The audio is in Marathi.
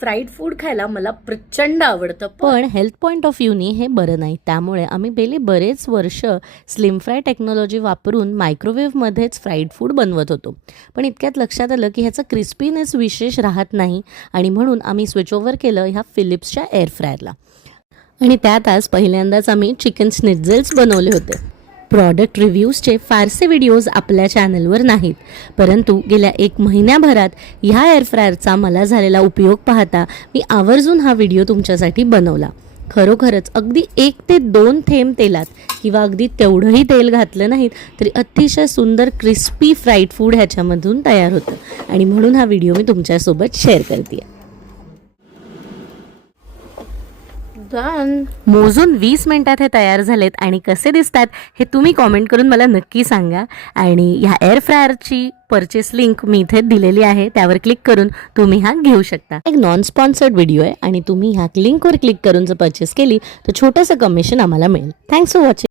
फ्राईड फूड खायला मला प्रचंड आवडतं, पण हेल्थ पॉईंट ऑफ व्ह्यूनी हे बरं नाही. त्यामुळे आम्ही गेली बरेच वर्ष स्लिम फ्राय टेक्नॉलॉजी वापरून मायक्रोवेव्हमध्येच फ्राईड फूड बनवत होतो. पण इतक्यात लक्षात आलं की ह्याचं क्रिस्पीनेस विशेष राहत नाही आणि म्हणून आम्ही स्विच ओव्हर केलं ह्या फिलिप्सच्या एअर फ्रायरला. आणि त्यात आज पहिल्यांदाच आम्ही चिकन स्निट्झल्स बनवले होते. प्रॉडक्ट रिव्ह्यूजचे फारसे व्हिडिओज आपल्या चॅनलवर नाहीत, परंतु गेल्या 1 महिन्याभरात ह्या एअर फ्रायरचा मला झालेला उपयोग पाहता मी आवर्जून हा व्हिडिओ तुमच्यासाठी बनवला. खरोखरच अगदी 1 ते 2 थेंब तेलात किंवा अगदी तेवढंही तेल घातलं नाहीत तरी अतिशय सुंदर क्रिस्पी फ्राईड फूड ह्याच्यामधून तयार होतं आणि म्हणून हा व्हिडिओ मी तुमच्यासोबत शेअर करते. मोजून 20 मिनिटात हे तयार झालेत आणि कसे दिसतात हे तुम्ही कॉमेंट करून मला नक्की सांगा. आणि ह्या एअर फ्रायरची परचेस लिंक मी इथे दिलेली आहे, त्यावर क्लिक करून तुम्ही हा घेऊ शकता. एक नॉन स्पॉन्सर्ड व्हिडिओ आहे आणि तुम्ही ह्या लिंकवर क्लिक करून जर परचेस केली तर छोटंसं कमिशन आम्हाला मिळेल. Thanks for watching.